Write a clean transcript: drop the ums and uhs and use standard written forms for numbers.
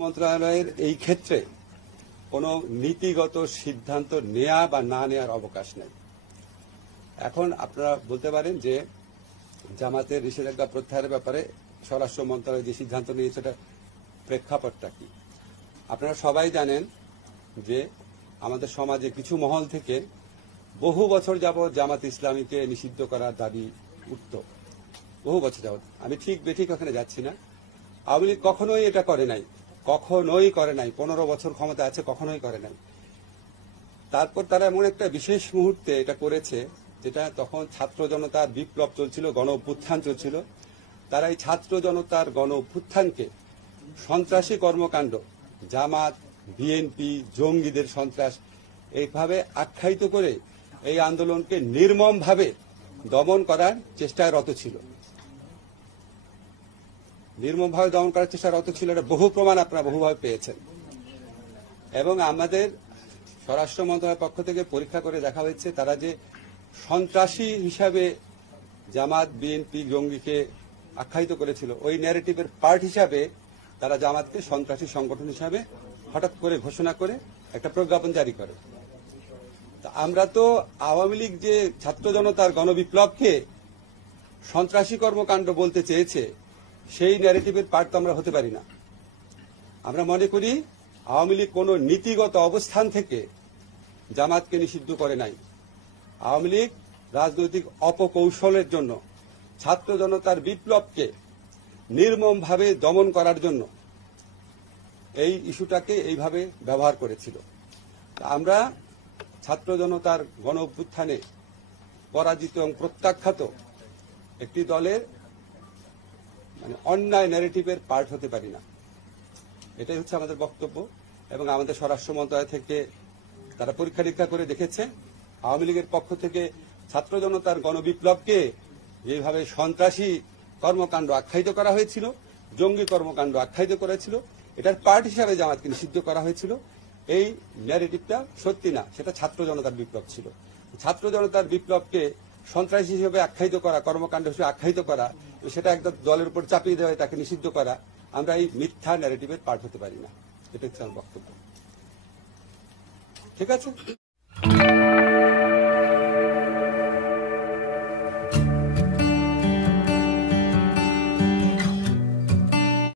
মন্ত্রণালয়ের এই ক্ষেত্রে কোনো নীতিগত সিদ্ধান্ত নেয়া বা না নেওয়ার অবকাশ নেই। এখন আপনারা বলতে পারেন যে জামাতের নিষেধাজ্ঞা প্রত্যাহারের ব্যাপারে স্বরাষ্ট্র মন্ত্রণালয় যে সিদ্ধান্ত নিয়েছে সেটা প্রেক্ষাপটটা কি। আপনারা সবাই জানেন যে আমাদের সমাজে কিছু মহল থেকে বহু বছর যাবৎ জামাত ইসলামীকে নিষিদ্ধ করার দাবি উঠত, বহু বছর যাবৎ। আমি ঠিক বেঠিক ওখানে যাচ্ছি না। আওয়ামী লীগ কখনোই এটা করে নাই, কখনোই করে নাই। 15 বছর ক্ষমতা আছে, কখনোই করে নাই। তারপর তারা এমন একটা বিশেষ মুহূর্তে এটা করেছে, যেটা তখন ছাত্র জনতার বিপ্লব চলছিল, গণ অভ্যুত্থান চলছিল। তারা এই ছাত্র জনতার গণ অভ্যুত্থানকে সন্ত্রাসী কর্মকাণ্ড, জামাত, বিএনপি, জঙ্গিদের সন্ত্রাস এইভাবে আখ্যায়িত করে এই আন্দোলনকে নির্মমভাবে দমন করার চেষ্টায় রত ছিল। নির্মমভাবে দমন করার চেষ্টা রত ছিল, এটা বহু প্রমাণ আপনারা বহুভাবে পেয়েছেন। এবং আমাদের স্বরাষ্ট্র মন্ত্রণালয়ের পক্ষ থেকে পরীক্ষা করে দেখা হয়েছে তারা যে সন্ত্রাসী হিসাবে জামাত, বিএনপি, জঙ্গিকে আখ্যায়িত করেছিল, ওই ন্যারেটিভের পার্ট হিসাবে তারা জামাতকে সন্ত্রাসী সংগঠন হিসাবে হঠাৎ করে ঘোষণা করে একটা প্রজ্ঞাপন জারি করে। আমরা তো আওয়ামী লীগ যে ছাত্র জনতার গণবিপ্লবকে সন্ত্রাসী কর্মকাণ্ড বলতে চেয়েছে, সেই ন্যারেটিভের পার্ট তো আমরা হতে পারি না। আমরা মনে করি আওয়ামী লীগ কোন নীতিগত অবস্থান থেকে জামাতকে নিষিদ্ধ করে নাই। আওয়ামী লীগ রাজনৈতিক অপকৌশলের জন্য ছাত্র জনতার বিপ্লবকে নির্মমভাবে দমন করার জন্য এই ইস্যুটাকে এইভাবে ব্যবহার করেছিল। আমরা ছাত্র জনতার গণ অভ্যুত্থানে পরাজিত এবং প্রত্যাখ্যাত একটি দলের অন্যায় ন্যারেটিভের পার্ট হতে পারি না। এটাই হচ্ছে আমাদের বক্তব্য। এবং আমাদের স্বরাষ্ট্র মন্ত্রণালয় থেকে তারা পরীক্ষা নিরীক্ষা করে দেখেছে আওয়ামী লীগের পক্ষ থেকে ছাত্র জনতার গণবিপ্লবকে যেভাবে সন্ত্রাসী কর্মকাণ্ড আখ্যায়িত করা হয়েছিল, জঙ্গি কর্মকাণ্ড আখ্যায়িত করেছিল, এটার পার্ট হিসাবে জামাতকে নিষিদ্ধ করা হয়েছিল। এই ন্যারেটিভটা সত্যি না, সেটা ছাত্র জনতার বিপ্লব ছিল। ছাত্র জনতার বিপ্লবকে সন্ত্রাসী হিসেবে আখ্যায়িত করা, কর্মকাণ্ড হিসেবে আখ্যায়িত করা, সেটা একদম দলের উপর চাপিয়ে দেওয়া, তাকে নিষিদ্ধ করা, আমরা এই মিথ্যা ন্যারেটিভের পার্ট হতে পারি না। এটা হচ্ছে আমার বক্তব্য। ঠিক আছে।